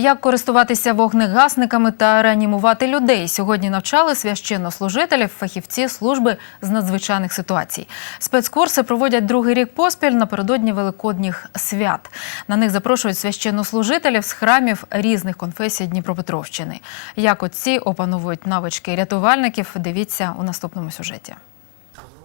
Як користуватися вогнегасниками та реанімувати людей сьогодні навчали священнослужителів, фахівці служби з надзвичайних ситуацій. Спецкурси проводять другий рік поспіль напередодні великодніх свят. На них запрошують священнослужителів з храмів різних конфесій Дніпропетровщини. Як отці опановують навички рятувальників, дивіться у наступному сюжеті.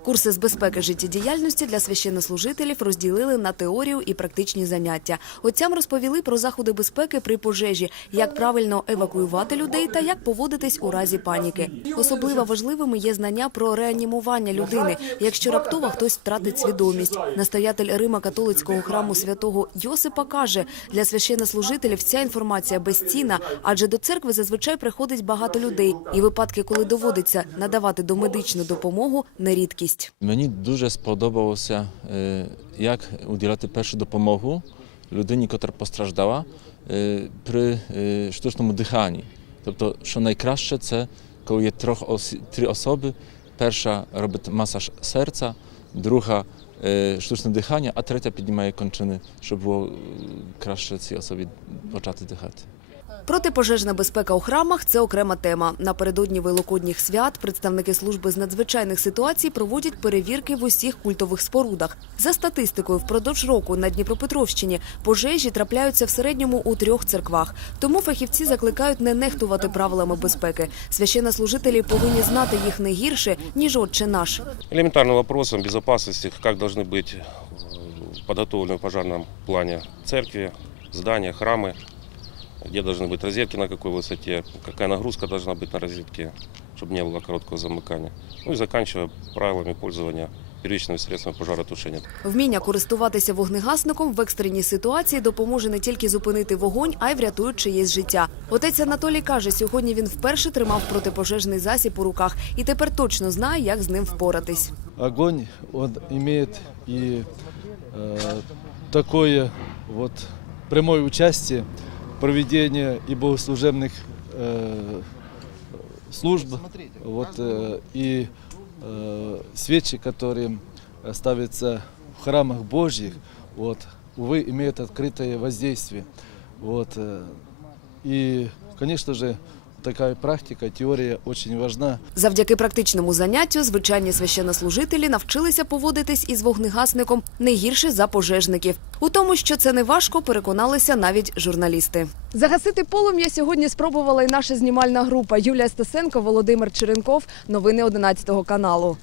Курси з безпеки життєдіяльності для священнослужителів розділили на теорію і практичні заняття. Отцям розповіли про заходи безпеки при пожежі, як правильно евакуювати людей та як поводитись у разі паніки. Особливо важливими є знання про реанімування людини, якщо раптово хтось втратить свідомість. Настоятель Рима католицького храму святого Йосипа каже, для священнослужителів ця інформація безцінна, адже до церкви зазвичай приходить багато людей, і випадки, коли доводиться надавати домедичну допомогу, не рідкість. Мені дуже сподобалося, е, як уділяти першу допомогу людині, яка постраждала е, при е, штучному диханні. Тобто, що найкраще це, коли є трьох осі- три особи. Перша робить масаж серця, друга е, штучне дихання, а третя піднімає кончини, щоб було е, краще цій особі почати дихати. Протипожежна безпека у храмах це окрема тема. Напередодні великодніх свят представники служби з надзвичайних ситуацій проводять перевірки в усіх культових спорудах. За статистикою, впродовж року на Дніпропетровщині пожежі трапляються в середньому у трьох церквах. Тому фахівці закликають не нехтувати правилами безпеки. Священнослужителі повинні знати їх не гірше ніж отче наш. Элементарным вопросом безопасности, как должны быть э, подготовлены в пожарном плане церкви, здания, храмы, где должны быть розетки, на какой высоте, какая нагрузка должна быть на розетке, чтобы не было короткого замыкания. Ну и заканчивая правилами пользования первичными средствами пожаротушения. Вміння користуватися вогнегасником в екстреній ситуації допоможе не тільки зупинити вогонь, а й врятує чиєсь життя. Отець Анатолій каже, сьогодні він вперше тримав протипожежний засіб у руках і тепер точно знає, як з ним впоратись. огонь, он имеет и э, такое вот прямое участие в проведении и богослужебных э, служб, вот, э, и э, свечи, которые ставятся в храмах Божьих, вот, увы, имеют открытое воздействие. Вот, э, и, конечно же, такая практика, теорія очень важна. Завдяки практичному заняттю звичайні священнослужителі навчилися поводитись із вогнегасником не гірше за пожежників. У тому, що це не важко, переконалися навіть журналісти. Загасити полум'я сьогодні спробувала і наша знімальна група Юлія Стасенко, Володимир Черенков. Новини 11 каналу.